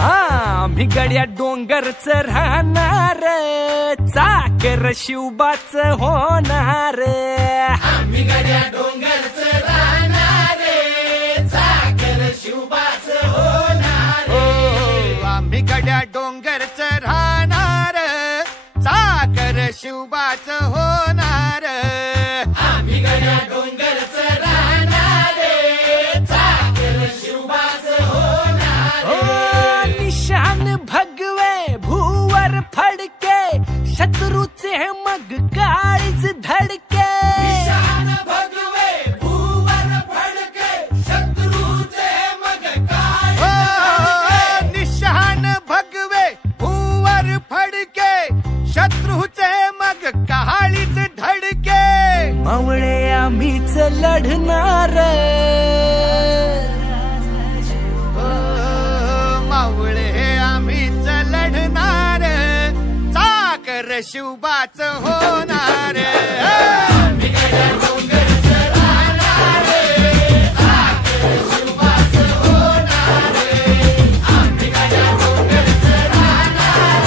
आम्ही गड्या डोंगरच राहणार, चाकर शिवबाच होणार. आम्ही गड्या डोंगरच राहणार, चाकर शिवबाच होणार. आम्ही गड्या डोंगरच राहणार, चाकर शिवबाच होणार. आम्ही गड्या डोंगरच राहणार, चाकर शिवबाच होणार. निशान भगवे भूवर फडके, शत्रूचे मग काळीज धडके. निशान भगवे भूवर फडके, शत्रूचे मग काळीज. निशान भगवे भूवर फडके, शत्रूचे मग काळीज धडके. मावळे आम्हीच लढणार, मावळे आम्हीच लढणार, चाकर शिवबाच होणार. आम्ही गड्या डोंगरच राहणार, चाकर शिवबाच होणार. आम्ही गड्या डोंगरच राहणार,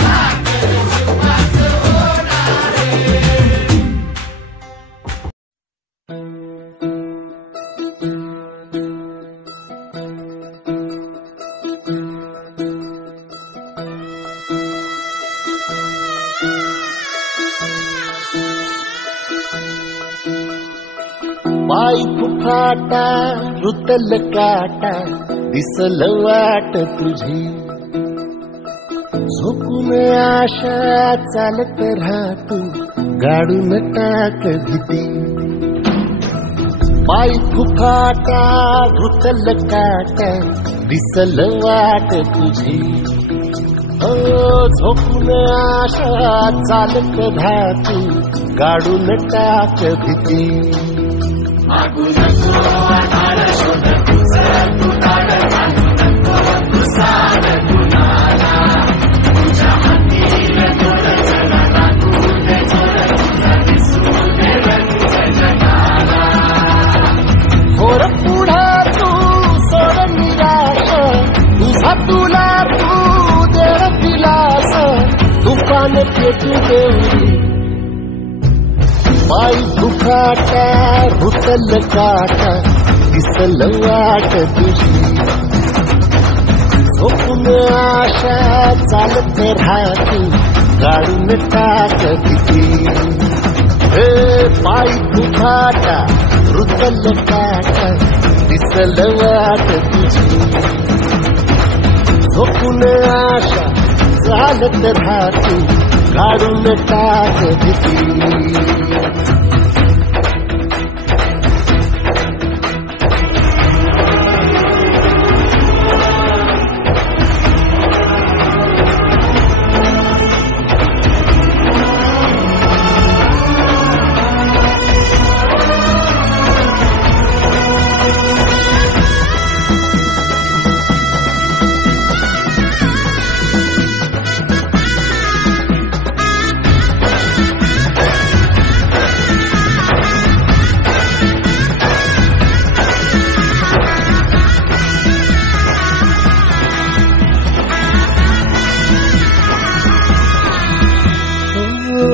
चाकर शिवबाच होणार. पाय फुफाटा रुतल काटा, दिसल वाट तुझी. झोपून आशा चालत राहतो, गाडून टाक भीती. पाय फुफाटा रुतल काटा, दिसल वाट तुझी. झोपून आशा चालत राहतो, गाडून टाक भीती. मागू नको आधार शोध, तुझं तू ताड बांधू नको, तू साध कुणाला. तुझ्या हाती थोडं चला लागू दे जोर, तुझा दिसू दे रंग जगाला. थोर पुढा तू सोड निराश, तुझा तुला तू दे दिलास. तुफान पेटू देऊ पाय फुफाटा रुतल काटा, दिसल वाट तुझी. झोपून आशा चालत राहतो, गाडून टाक भीती. पाय फुफाटा रुतल काटा, दिसल वाट तुझी. झोपून आशा चालत राहतो, गाडून टाक भीती.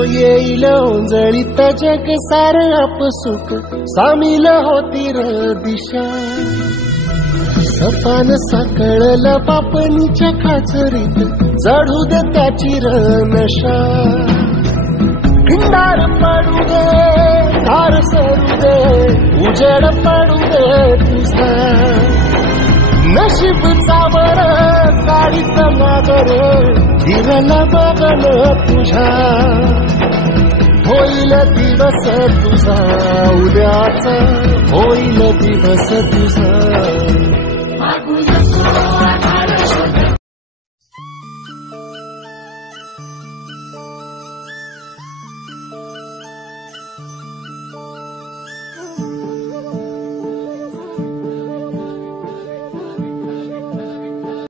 येईल ओंजळीत जग सार आपसुक, सामील होती र दिशा. सपान साकळल पापणीच्या खाचरीत, चढू दे त्याची र नशा. खिंडार पडू दे, धार सरू दे, उजेड पडू दे तुझा. नशीब चावर काढीत नागर, हिरल बगल तुझ्या. होईल दिवस तुझा उद्याचा, होईल दिवस तुझा.